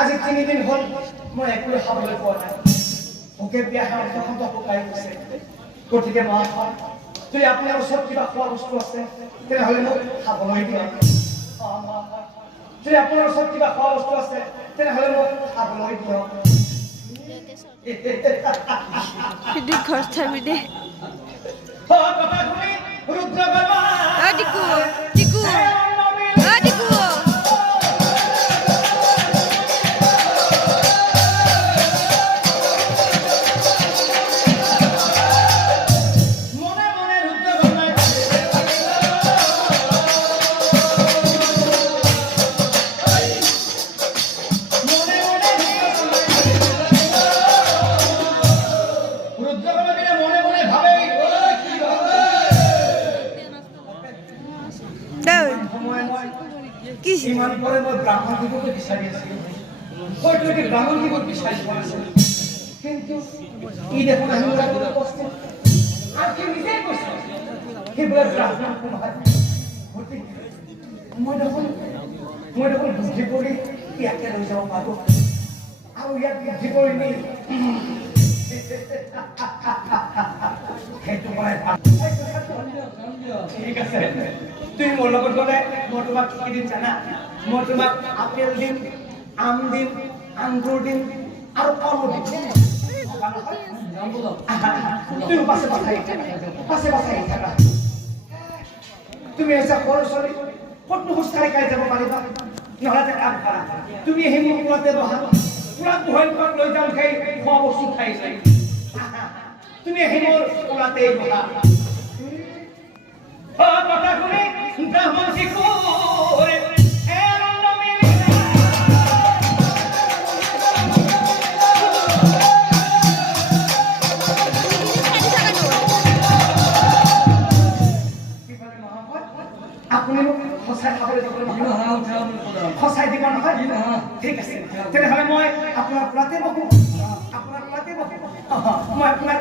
আজি 3 দিন হ'ল মই একো খাবলৈ পোৱা নাই ওকে বিয়া খাওঁতে শুকাই গৈছে গতিকে মহাশয় যদি আপোনাৰ ওচৰত কিবা খোৱা বস্তু আছে তেনেহ'লে মোক খাবলৈ দিয়ক যদি আপোনাৰ ওচৰত কিবা খোৱা বস্তু আছে তেনেহ'লে মোক খাবলৈ দিয়ক Hindi korta bile. Hadi ku, diku, hadi ku. ইমান পরে মই ব্রাহ্মণ দিবকে বিচাৰি আছিলো হয়তো এটি ব্ৰাহ্মণ দিব বিচাৰি পোৱা নাছিলো কিন্তু ই দেখোন আহিলা কষ্ট আর কি নিজে কৈছে কি বলে ব্রাহ্মণ নহয় মই দেখোন বুদ্ধি কৰি ইয়াকে লৈ যাব পাৰো আৰু ইয়াক বুদ্ধি কৰি নি সেইটো মই ঠিক আছে তুমি মোৰ লগত গ'লে মই তোমাক কি দিম জানা মই তোমাক আপেল দিম আম দিম আঙ্গুৰ দিম আৰু কল দিম তুমি পাছে থাকা তুমি এসে সৰু ছোৱালী ক'তনো খোজকাঢ়ি কাঢ়ি যাব পাৰিবা নহ'লে এটা কাম কৰা তুমি সেই মোৰ কোলাতে বহা পুৰা বহাই তোমাক লৈ যাম খাই খোৱা বস্তু খাই যাই তুমি সেই মোৰ কোলাতে বহা কথা শুনি ব্রাহ্মণ শিখুরে আপুনি সঁচাই খাবলৈ যাব সঁচাই দিব নহয় ঠিক আছে তেনেহ'লে মই আপোনাৰ কোলাতে বহো মই আপোনাৰ